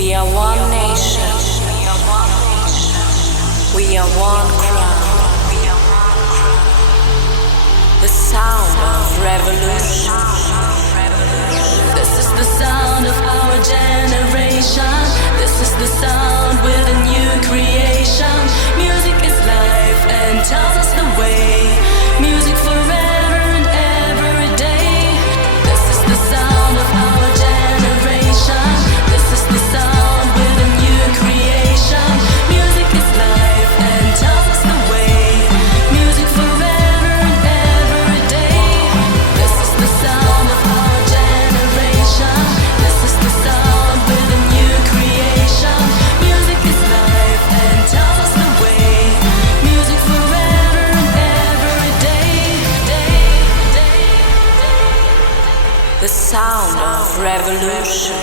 We are one nation. We are one crown. The sound of revolution. This is the sound of our generation. This is the sound with a new creation. Music is life and tells us the way. Music forever and every day. This is the sound of our generation. This is the sound with a new creation. Music is life and tells us the way. Music forever and every day. This is the sound of our generation. This is the sound with a new creation. Music is life and tells us the way. Music forever and every day. The sound of revolution.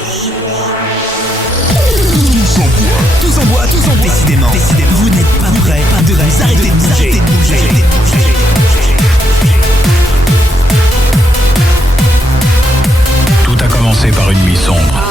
Tous en bois, tous en bois. Décidément, vous n'êtes pas prêts de vous arrêter de bouger. Tout a commencé par une nuit sombre.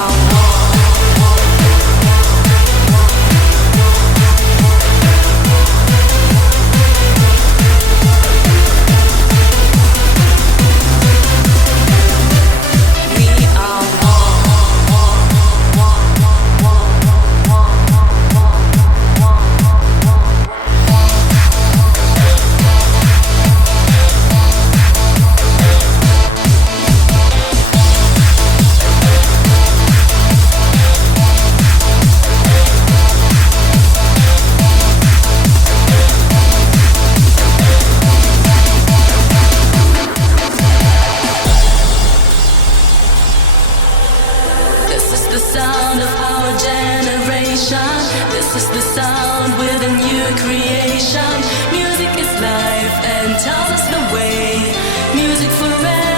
Music is life and tells us the way. Music forever.